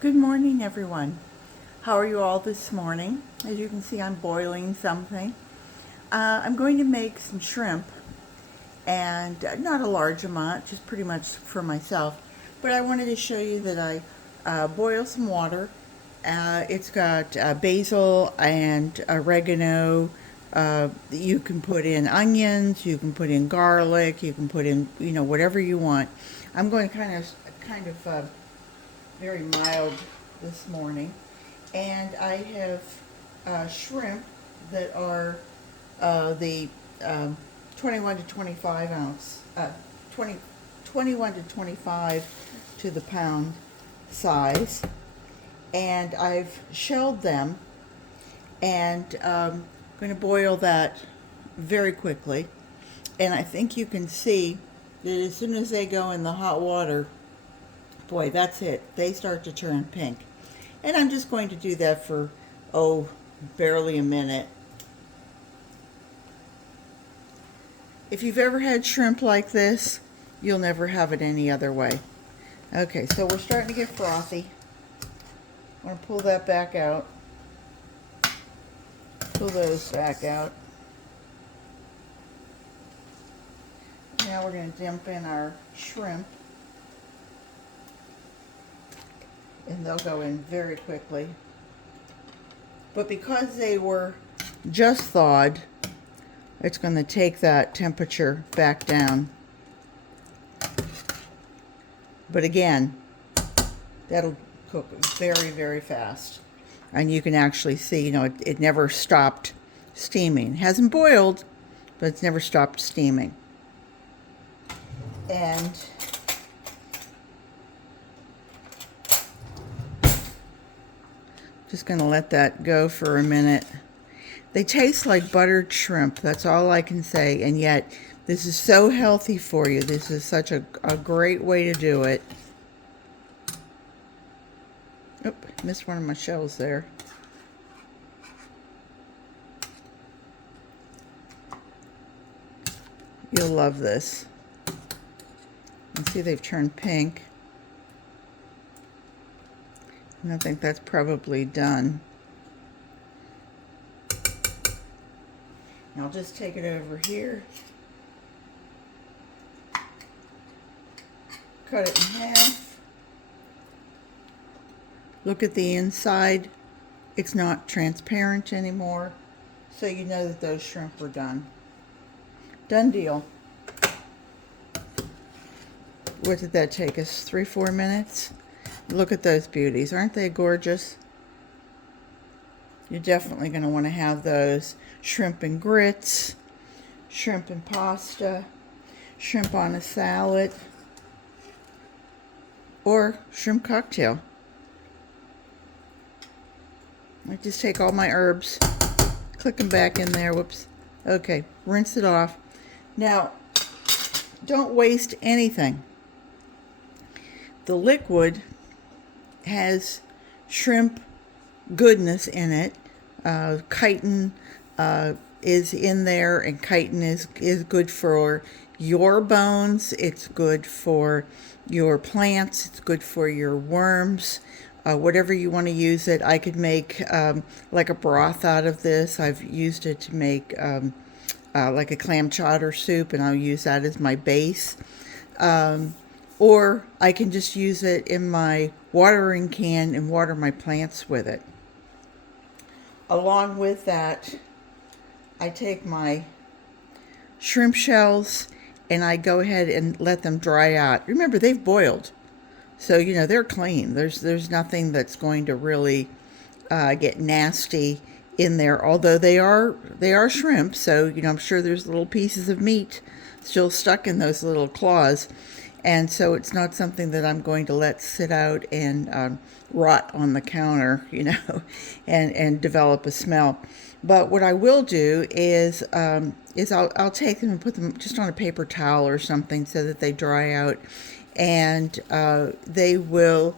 Good morning, everyone. How are you all this morning? As you can see, I'm boiling something. I'm going to make some shrimp, and not a large amount, just pretty much for myself. But I wanted to show you that I boil some water. It's got basil and oregano. You can put in onions, you can put in garlic, you can put in whatever you want. I'm going kind of very mild this morning, and I have shrimp that are the 21 to 25 ounce, 20, 21 to 25 to the pound size, and I've shelled them, and I'm going to boil that very quickly. And I think you can see that as soon as they go in the hot water, boy, that's it. They start to turn pink. And I'm just going to do that for, barely a minute. If you've ever had shrimp like this, you'll never have it any other way. Okay, so we're starting to get frothy. I'm going to pull that back out. Pull those back out. Now we're going to dump in our shrimp. And they'll go in very quickly. But because they were just thawed, it's going to take that temperature back down. But again, that'll cook very, very fast. And you can actually see, it never stopped steaming. It hasn't boiled, but it's never stopped steaming. And just going to let that go for a minute. They taste like buttered shrimp. That's all I can say. And yet, this is so healthy for you. This is such a great way to do it. Oop, missed one of my shells there. You'll love this. You see they've turned pink. And I think that's probably done. And I'll just take it over here. Cut it in half. Look at the inside. It's not transparent anymore. So you know that those shrimp were done. Done deal. What did that take us? 3-4 minutes? Look at those beauties. Aren't they gorgeous? You're definitely going to want to have those. Shrimp and grits, shrimp and pasta, shrimp on a salad, or shrimp cocktail. I just take all my herbs, click them back in there. Whoops. Okay, rinse it off. Now, don't waste anything. The liquid has shrimp goodness in it. Chitin is in there, and chitin is good for your bones. It's good for your plants. It's good for your worms. Whatever you want to use it. I could make like a broth out of this. I've used it to make like a clam chowder soup, and I'll use that as my base. Or I can just use it in my watering can and water my plants with it. Along with that, I take my shrimp shells and I go ahead and let them dry out. Remember, they've boiled, so they're clean. There's nothing that's going to really get nasty in there. Although they are shrimp, so I'm sure there's little pieces of meat still stuck in those little claws. And so it's not something that I'm going to let sit out and rot on the counter, and develop a smell. But what I will do is I'll take them and put them just on a paper towel or something so that they dry out, and they will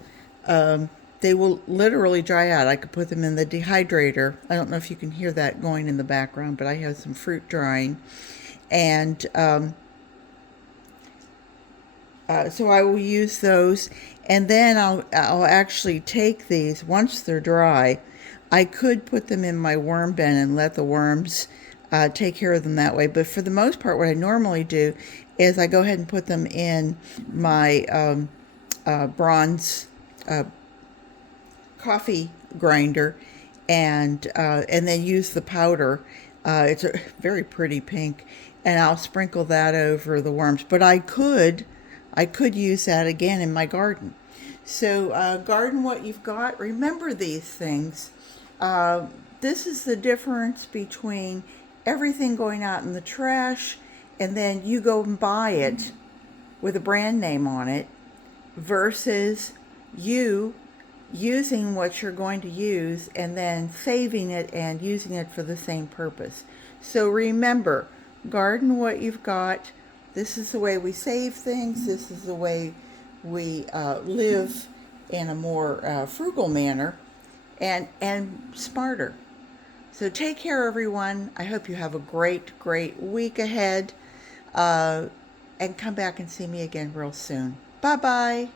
literally dry out. I could put them in the dehydrator. I don't know if you can hear that going in the background, but I have some fruit drying, and so I will use those, And then I'll actually take these, once they're dry, I could put them in my worm bin and let the worms take care of them that way. But for the most part, what I normally do is I go ahead and put them in my Braun's coffee grinder, and then use the powder. It's a very pretty pink, and I'll sprinkle that over the worms. But I could use that again in my garden. So garden what you've got. Remember these things. This is the difference between everything going out in the trash and then you go and buy it with a brand name on it versus you using what you're going to use and then saving it and using it for the same purpose. So remember, garden what you've got. This is the way we save things. This is the way we live in a more frugal manner and smarter. So take care, everyone. I hope you have a great week ahead, and come back and see me again real soon. Bye-bye.